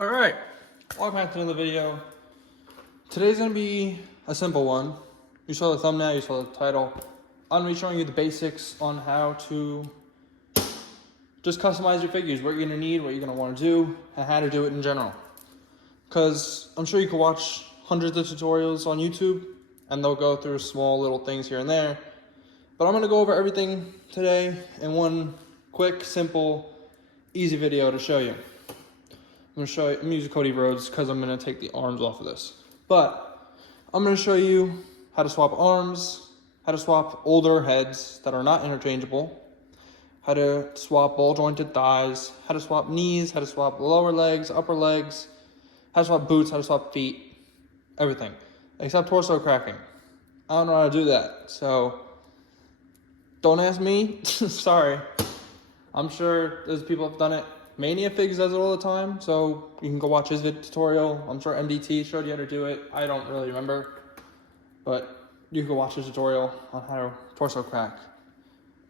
All right, welcome back to another video. Today's gonna be a simple one. You saw the thumbnail, you saw the title. I'm gonna be showing you the basics on how to just customize your figures, what you're gonna need, what you're gonna wanna do, and how to do it in general. Because I'm sure you can watch hundreds of tutorials on YouTube, and they'll go through small little things here and there. But I'm gonna go over everything today in one quick, simple, easy video to show you. I'm using Cody Rhodes because I'm gonna take the arms off of this. But I'm gonna show you how to swap arms, how to swap older heads that are not interchangeable, how to swap ball jointed thighs, how to swap knees, how to swap lower legs, upper legs, how to swap boots, how to swap feet, everything, except torso cracking. I don't know how to do that, so don't ask me. Sorry. I'm sure there's people who've done it. Mania Figs does it all the time, so you can go watch his tutorial. I'm sure MDT showed you how to do it. I don't really remember, but you can go watch his tutorial on how to torso crack.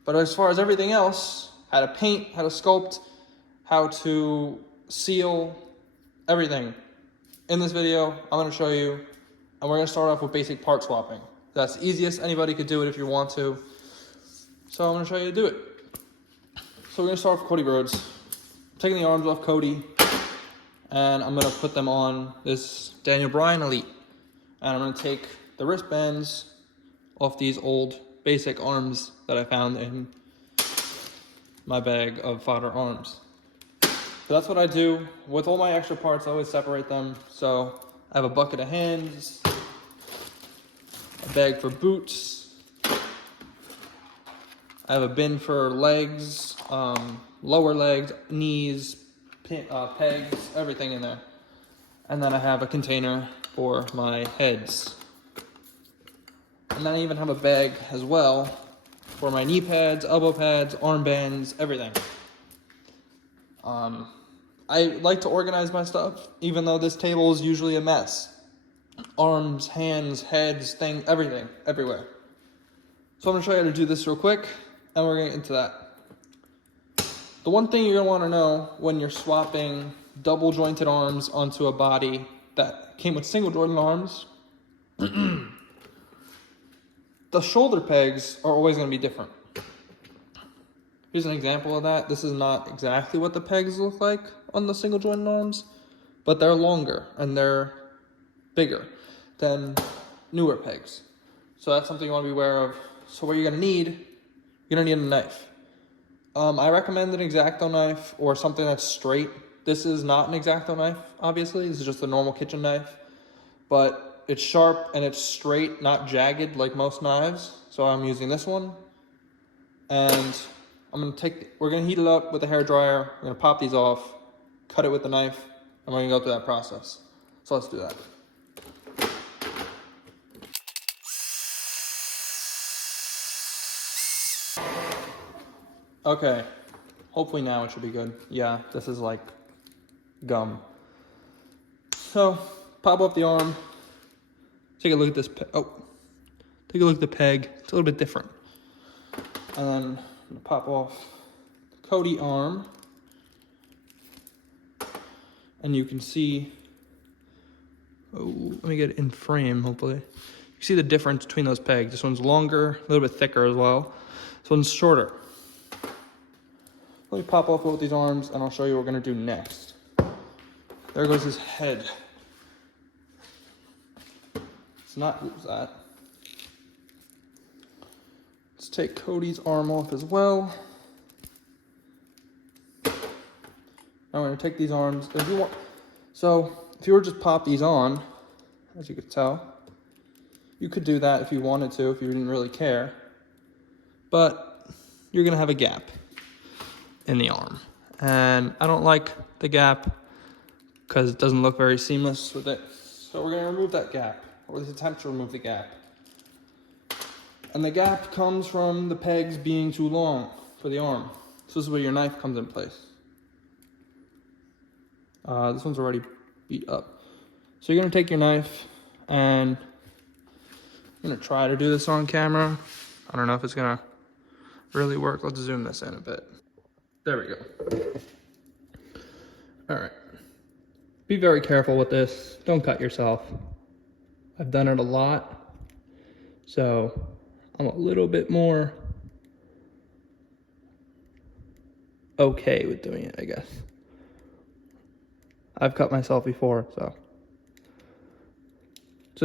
But as far as everything else, how to paint, how to sculpt, how to seal, everything. In this video, I'm gonna show you, and we're gonna start off with basic part swapping. That's the easiest. Anybody could do it if you want to. So I'm gonna show you how to do it. So we're gonna start with Cody Rhodes. Taking the arms off Cody, and I'm gonna put them on this Daniel Bryan Elite. And I'm gonna take the wristbands off these old basic arms that I found in my bag of fodder arms. So that's what I do. With all my extra parts, I always separate them. So I have a bucket of hands, a bag for boots, I have a bin for legs, lower legs, knees, pegs, everything in there. And then I have a container for my heads. And then I even have a bag as well for my knee pads, elbow pads, arm bands, everything. I like to organize my stuff, even though this table is usually a mess. Arms, hands, heads, things, everything, everywhere. So I'm gonna show you how to do this real quick, and we're gonna get into that. The one thing you're going to want to know when you're swapping double jointed arms onto a body that came with single jointed arms, the shoulder pegs are always going to be different. Here's an example of that. This is not exactly what the pegs look like on the single jointed arms, but they're longer and they're bigger than newer pegs. So that's something you want to be aware of. So what you're going to need a knife. I recommend an X-Acto knife or something that's straight. This is not an X-Acto knife, obviously. This is just a normal kitchen knife. But it's sharp and it's straight, not jagged like most knives. So I'm using this one. And we're going to heat it up with a hairdryer. We're going to pop these off, cut it with the knife, and we're going to go through that process. So let's do that. Okay, hopefully now it should be good. Yeah, this is like gum. So, pop up the arm. Take a look at this take a look at the peg. It's a little bit different. And then I'm gonna pop off the Cody arm. And you can see, let me get it in frame, hopefully. You see the difference between those pegs. This one's longer, a little bit thicker as well. This one's shorter. Let me pop off both these arms and I'll show you what we're gonna do next. There goes his head. Let's not lose that. Let's take Cody's arm off as well. Now I'm gonna take these arms. If you were to just pop these on, as you could tell, you could do that if you wanted to, if you didn't really care. But you're gonna have a gap in the arm, and I don't like the gap because it doesn't look very seamless with it. So we're going to remove that gap, or at least attempt to remove the gap. And the gap comes from the pegs being too long for the arm. So this is where your knife comes in place. This one's already beat up. So you're going to take your knife, and I'm going to try to do this on camera. I don't know if it's going to really work. Let's zoom this in a bit. There we go. All right. be very careful with this. Don't cut yourself. I've done it a lot, so I'm a little bit more okay with doing it, I guess. I've cut myself before, so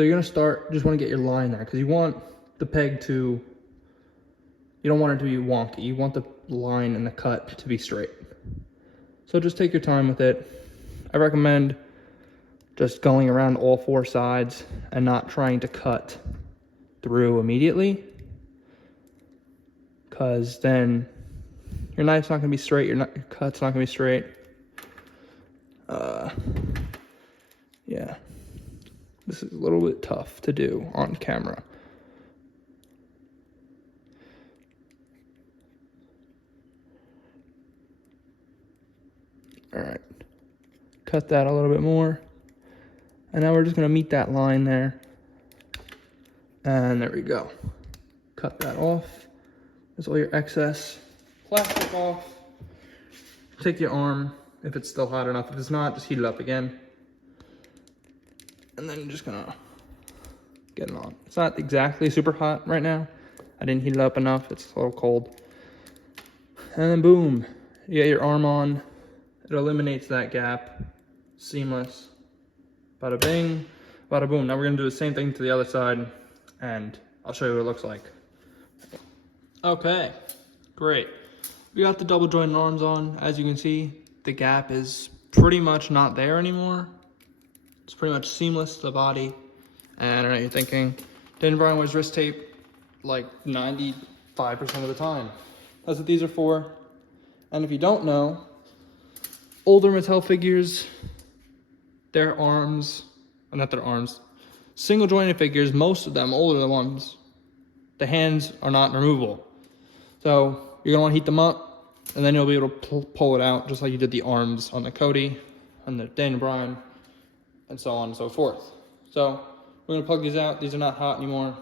you're gonna start, just wanna get your line there, because you want the peg to, you don't want it to be wonky. You want the line and the cut to be straight. So just take your time with it. I recommend just going around all 4 sides and not trying to cut through immediately, because then your knife's not gonna be straight, your cut's not gonna be straight. Yeah, this is a little bit tough to do on camera. All right, cut that a little bit more. And now we're just gonna meet that line there. And there we go. Cut that off. There's all your excess plastic off. Take your arm, if it's still hot enough. If it's not, just heat it up again. And then you're just gonna get it on. It's not exactly super hot right now. I didn't heat it up enough, it's a little cold. And then boom, you get your arm on. It eliminates that gap. Seamless. Bada bing, bada boom. Now we're gonna do the same thing to the other side, and I'll show you what it looks like. Okay, great. We got the double jointed arms on. As you can see, the gap is pretty much not there anymore. It's pretty much seamless to the body. And I don't know what you're thinking. Daniel Bryan wears wrist tape like 95% of the time. That's what these are for. And if you don't know, older Mattel figures, their arms, not their arms, single jointed figures, most of them, older ones, the hands are not removable. So you're gonna wanna heat them up, and then you'll be able to pull it out just like you did the arms on the Cody and the Daniel Bryan, and so on and so forth. So we're gonna plug these out. These are not hot anymore.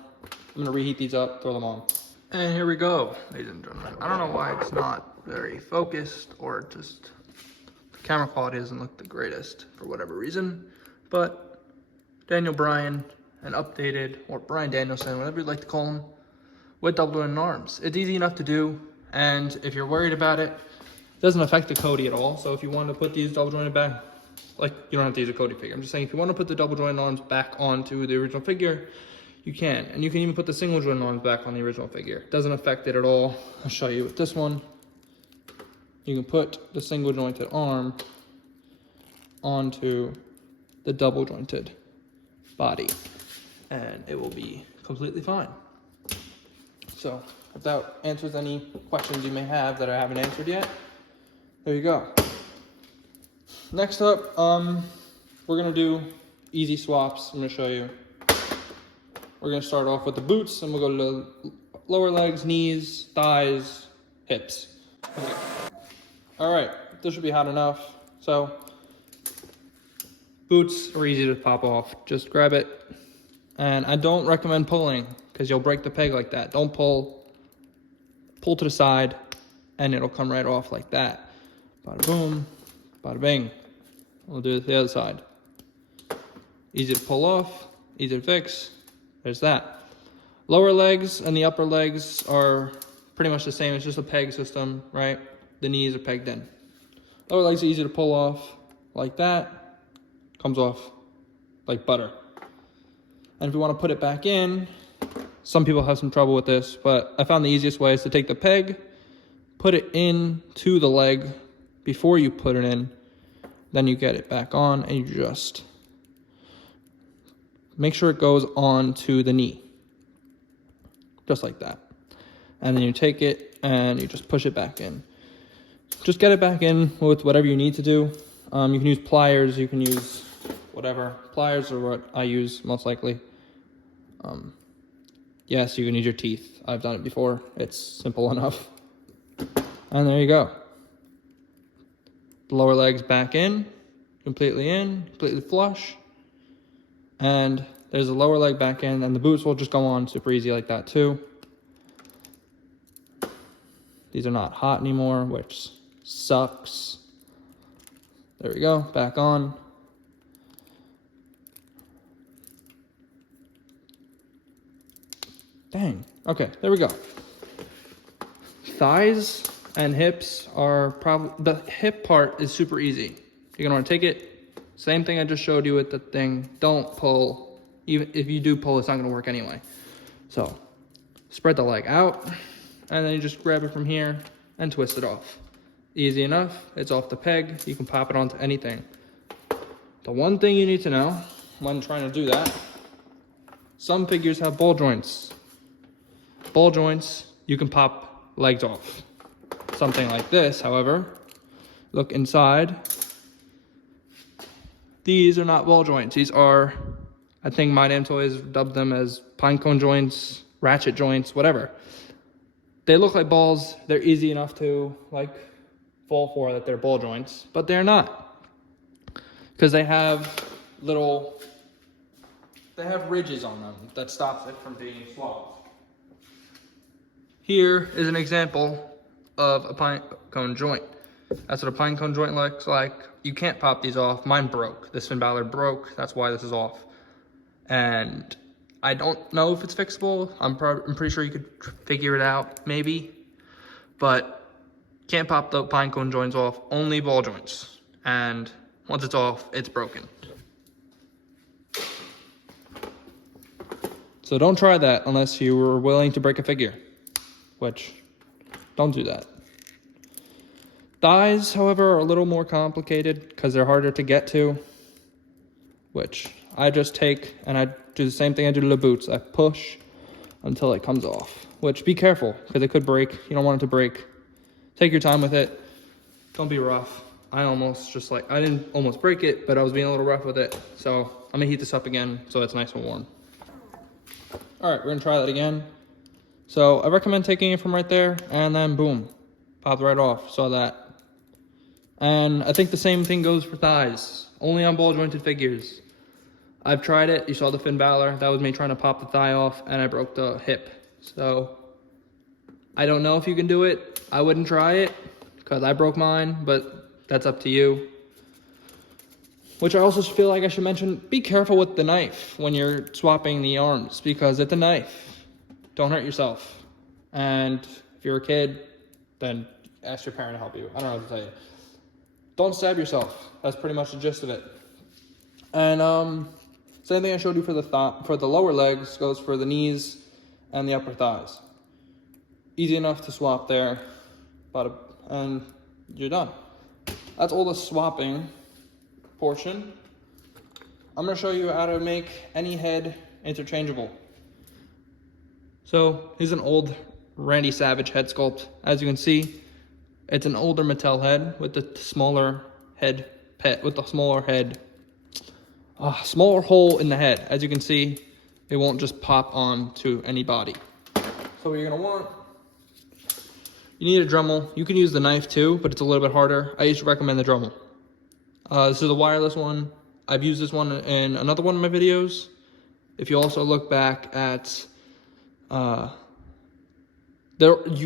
I'm gonna reheat these up, throw them on. And here we go, ladies and gentlemen. I don't know why it's not very focused, or just the camera quality doesn't look the greatest for whatever reason, but Daniel Bryan, an updated, or Bryan Danielson, whatever you'd like to call him, with double jointed arms. It's easy enough to do, and if you're worried about it, it doesn't affect the Cody at all. So if you want to put these double jointed back, like, you don't have to use a Cody figure. I'm just saying, if you want to put the double jointed arms back onto the original figure, you can. And you can even put the single jointed arms back on the original figure. It doesn't affect it at all. I'll show you with this one. You can put the single jointed arm onto the double jointed body, and it will be completely fine. So if that answers any questions you may have that I haven't answered yet, there you go. Next up, we're gonna do easy swaps. I'm gonna show you. We're gonna start off with the boots, and we'll go to the lower legs, knees, thighs, hips. Okay. All right, this should be hot enough. So boots are easy to pop off. Just grab it, and I don't recommend pulling, because you'll break the peg like that. Don't pull. Pull to the side, and it'll come right off like that. Bada boom, bada bing. We'll do it to the other side. Easy to pull off, easy to fix. There's that. Lower legs and the upper legs are pretty much the same. It's just a peg system, right? The knees are pegged in. Lower legs are easy to pull off like that. Comes off like butter. And if you want to put it back in, some people have some trouble with this, but I found the easiest way is to take the peg, put it into the leg before you put it in, then you get it back on, and you just make sure it goes on to the knee, just like that. And then you take it and you just push it back in. Just get it back in with whatever you need to do. You can use pliers, you can use whatever. Pliers are what I use most likely. Yes, you can use your teeth. I've done it before. It's simple enough. And there you go. The lower legs back in, completely flush. And there's the lower leg back in, and the boots will just go on super easy like that too. These are not hot anymore, which sucks. There we go, back on. Dang. Okay, there we go. Thighs and hips are probably, the hip part is super easy. You're gonna wanna take it, same thing I just showed you with the thing. Don't pull. Even if you do pull, it's not gonna work anyway. So spread the leg out, and then you just grab it from here and twist it off. Easy enough, it's off the peg. You can pop it onto anything. The one thing you need to know when trying to do that, some figures have ball joints. Ball joints, you can pop legs off. Something like this, however, look inside. These are not ball joints. These are, I think My Damn Toys dubbed them as pinecone joints, ratchet joints, whatever. They look like balls. They're easy enough to fall for that they're ball joints, but they're not, because they have ridges on them that stops it from being swapped. Here is an example of a pinecone joint. That's what a pinecone joint looks like. You can't pop these off. Mine broke. This Finn Balor broke. That's why this is off. And I don't know if it's fixable. I'm pretty sure you could figure it out, maybe. But can't pop the pinecone joints off. Only ball joints. And once it's off, it's broken. So don't try that unless you were willing to break a figure. Which, don't do that. Thighs, however, are a little more complicated because they're harder to get to, which I just take and I do the same thing I do to the boots. I push until it comes off, which be careful because it could break. You don't want it to break. Take your time with it. Don't be rough. I didn't almost break it, but I was being a little rough with it. So I'm gonna heat this up again so it's nice and warm. All right, we're gonna try that again. So I recommend taking it from right there and then boom, popped right off, saw that. And I think the same thing goes for thighs, only on ball jointed figures. I've tried it, you saw the Finn Balor, that was me trying to pop the thigh off and I broke the hip. So I don't know if you can do it. I wouldn't try it because I broke mine, but that's up to you. Which I also feel like I should mention, be careful with the knife when you're swapping the arms because it's a knife. Don't hurt yourself. And if you're a kid, then ask your parent to help you. I don't know what to tell you. Don't stab yourself. That's pretty much the gist of it. And same thing I showed you for the lower legs goes for the knees and the upper thighs. Easy enough to swap there, and you're done. That's all the swapping portion. I'm gonna show you how to make any head interchangeable. So here's an old Randy Savage head sculpt. As you can see, it's an older Mattel head with the smaller head smaller hole in the head. As you can see, it won't just pop on to any body. So what you're gonna want, you need a Dremel. You can use the knife too, but it's a little bit harder. I usually recommend the Dremel. This is a wireless one. I've used this one in another one of my videos. If you also look back at, you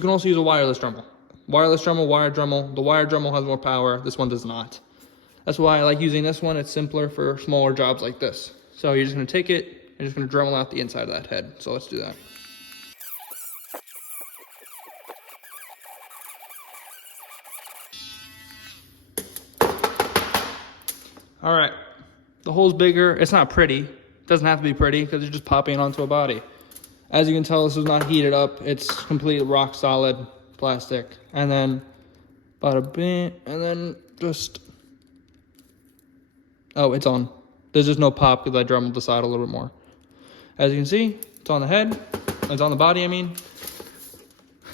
can also use a wireless Dremel. Wireless Dremel, wired Dremel. The wired Dremel has more power. This one does not. That's why I like using this one. It's simpler for smaller jobs like this. So you're just gonna take it and just gonna Dremel out the inside of that head. So let's do that. All right, the hole's bigger. It's not pretty. It doesn't have to be pretty because you're just popping it onto a body. As you can tell, this was not heated up. It's complete rock solid plastic. And then bada bing, and then just, oh, it's on. There's just no pop because I Dremeled the side a little bit more. As you can see, it's on the head. It's on the body, I mean.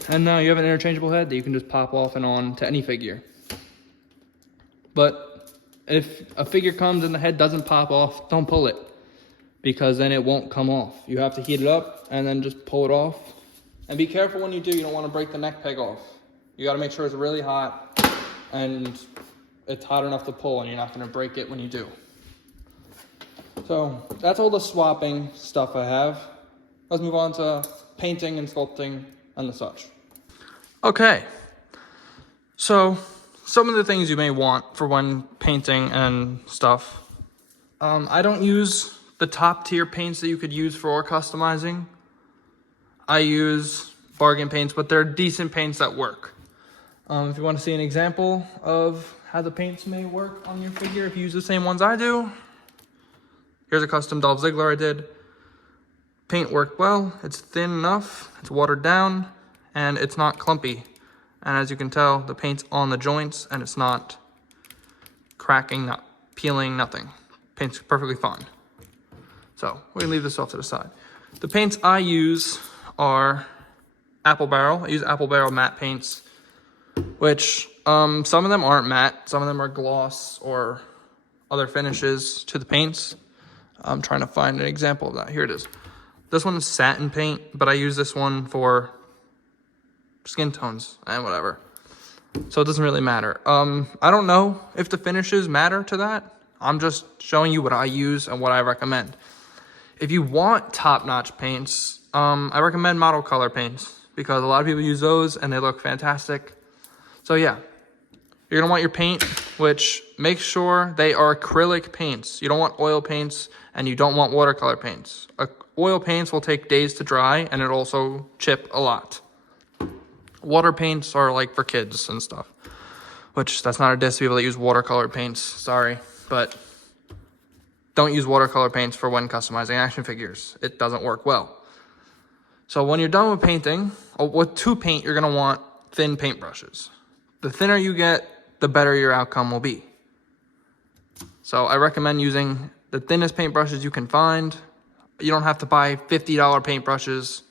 And now you have an interchangeable head that you can just pop off and on to any figure. But if a figure comes and the head doesn't pop off, don't pull it, because then it won't come off. You have to heat it up and then just pull it off. And be careful when you do. You don't want to break the neck peg off. You got to make sure it's really hot and it's hot enough to pull, and you're not going to break it when you do. So that's all the swapping stuff I have. Let's move on to painting and sculpting and the such. Okay, so some of the things you may want for when painting and stuff. I don't use the top tier paints that you could use for customizing. I use bargain paints, but they're decent paints that work. If you want to see an example of how the paints may work on your figure, if you use the same ones I do, here's a custom Dolph Ziggler I did. Paint worked well, it's thin enough, it's watered down, and it's not clumpy. And as you can tell, the paint's on the joints and it's not cracking, not peeling, nothing. Paint's perfectly fine. So we can leave this off to the side. The paints I use are Apple Barrel. I use Apple Barrel matte paints, which some of them aren't matte, some of them are gloss or other finishes to the paints. I'm trying to find an example of that. Here it is. This one is satin paint, but I use this one for skin tones and whatever. So it doesn't really matter. I don't know if the finishes matter to that. I'm just showing you what I use and what I recommend. If you want top-notch paints, I recommend Model Color paints because a lot of people use those and they look fantastic. So yeah, you're gonna want your paint, which make sure they are acrylic paints. You don't want oil paints and you don't want watercolor paints. Oil paints will take days to dry and it'll also chip a lot. Water paints are like for kids and stuff, which that's not a diss to people that use watercolor paints, sorry, but don't use watercolor paints for when customizing action figures. It doesn't work well. So when you're done with painting, or to paint, you're gonna want thin paintbrushes. The thinner you get, the better your outcome will be. So I recommend using the thinnest paintbrushes you can find. You don't have to buy $50 paintbrushes.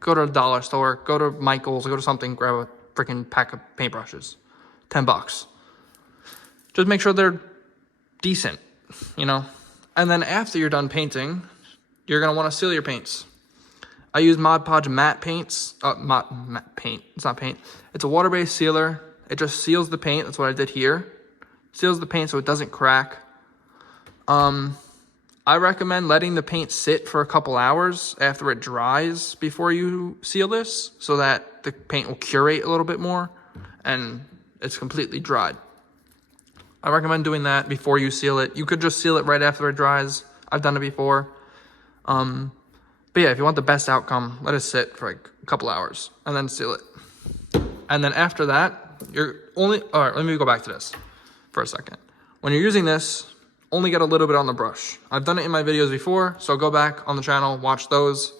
Go to a dollar store, go to Michael's, go to something, grab a freaking pack of paintbrushes. $10. Just make sure they're decent, you know? And then after you're done painting, you're gonna wanna seal your paints. I use Mod Podge matte paints, matte paint, it's not paint. It's a water-based sealer. It just seals the paint, that's what I did here. Seals the paint so it doesn't crack. I recommend letting the paint sit for a couple hours after it dries before you seal this so that the paint will curate a little bit more and it's completely dried. I recommend doing that before you seal it. You could just seal it right after it dries. I've done it before. But yeah, if you want the best outcome, let it sit for like a couple hours and then seal it. And then after that, all right, let me go back to this for a second. When you're using this, only get a little bit on the brush. I've done it in my videos before, so go back on the channel, watch those.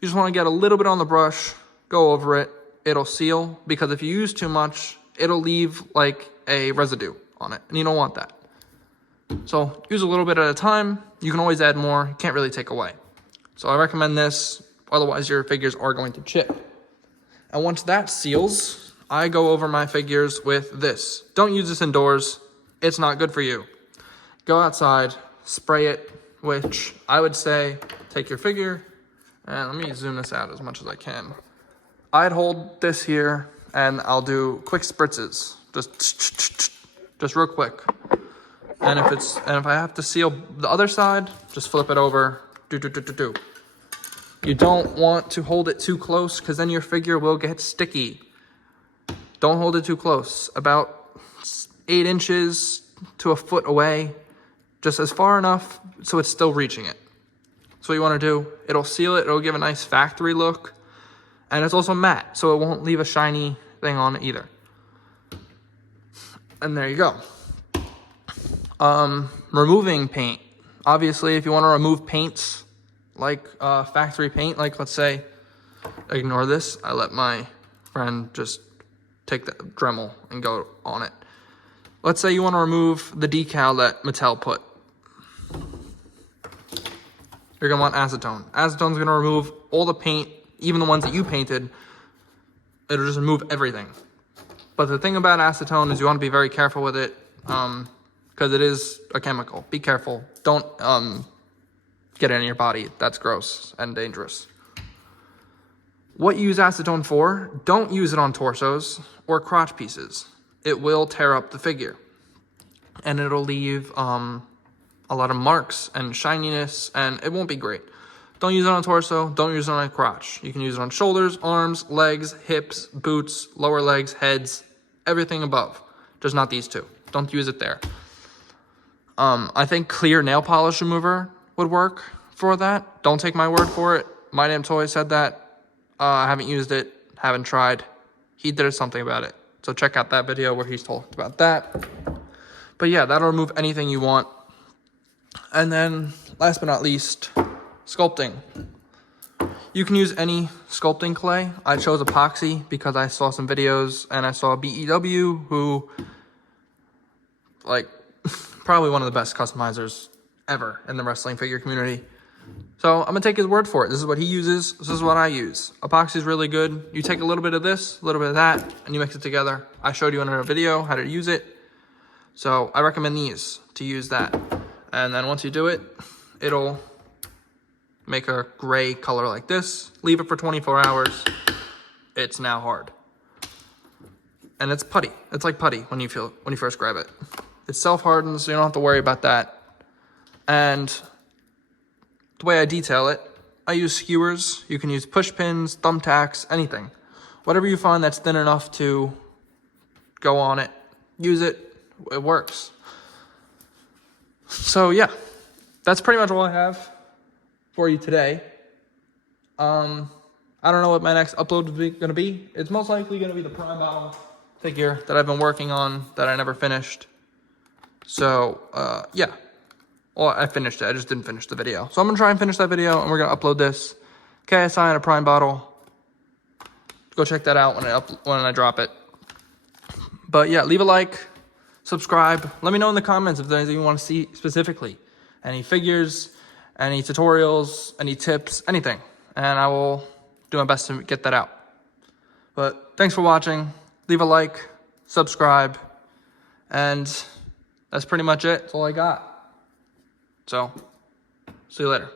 You just want to get a little bit on the brush, go over it, it'll seal, because if you use too much, it'll leave like a residue on it, and you don't want that. So use a little bit at a time. You can always add more, you can't really take away. So I recommend this, otherwise your figures are going to chip. And once that seals, I go over my figures with this. Don't use this indoors, it's not good for you. Go outside, spray it, which I would say take your figure, and let me zoom this out as much as I can. I'd hold this here, and I'll do quick spritzes, just real quick. And if I have to seal the other side, just flip it over, You don't want to hold it too close, because then your figure will get sticky. Don't hold it too close, about 8 inches to a foot away. Just as far enough so it's still reaching it. That's what you want to do. It'll seal it. It'll give a nice factory look. And it's also matte, so it won't leave a shiny thing on it either. And there you go. Removing paint. Obviously, if you want to remove paints, like factory paint, like let's say, ignore this. I let my friend just take the Dremel and go on it. Let's say you want to remove the decal that Mattel put. You're going to want acetone. Acetone's going to remove all the paint, even the ones that you painted. It'll just remove everything. But the thing about acetone is you want to be very careful with it because it is a chemical. Be careful. Don't get it in your body. That's gross and dangerous. What you use acetone for, don't use it on torsos or crotch pieces. It will tear up the figure. And it'll leave a lot of marks and shininess, and it won't be great. Don't use it on torso, don't use it on a crotch. You can use it on shoulders, arms, legs, hips, boots, lower legs, heads, everything above. Just not these two. Don't use it there. I think clear nail polish remover would work for that. Don't take my word for it. My Damn Toy said that. I haven't used it, haven't tried. He did something about it. So check out that video where he's talked about that. But yeah, that'll remove anything you want. And then last but not least, sculpting. You can use any sculpting clay. I chose epoxy because I saw some videos and I saw BEW, who, like, probably one of the best customizers ever in the wrestling figure community. So I'm gonna take his word for it. This is what he uses, this is what I use. Epoxy is really good. You take a little bit of this, a little bit of that, and you mix it together. I showed you in a video how to use it. So I recommend these to use that. And then once you do it, it'll make a gray color like this. Leave it for 24 hours. It's now hard. And it's putty. It's like putty when you first grab it. It self-hardens, so you don't have to worry about that. And the way I detail it, I use skewers. You can use push pins, thumbtacks, anything. Whatever you find that's thin enough to go on it, use it. It works. So yeah, that's pretty much all I have for you today. I don't know what my next upload is going to be. It's most likely going to be the Prime Battle figure that I've been working on that I never finished. So yeah. Well, I finished it. I just didn't finish the video. So I'm going to try and finish that video, and we're going to upload this. KSI and a Prime Bottle. Go check that out when I drop it. But yeah, leave a like, subscribe. Let me know in the comments if there's anything you want to see specifically. Any figures, any tutorials, any tips, anything. And I will do my best to get that out. But thanks for watching. Leave a like, subscribe, and that's pretty much it. That's all I got. So, see you later.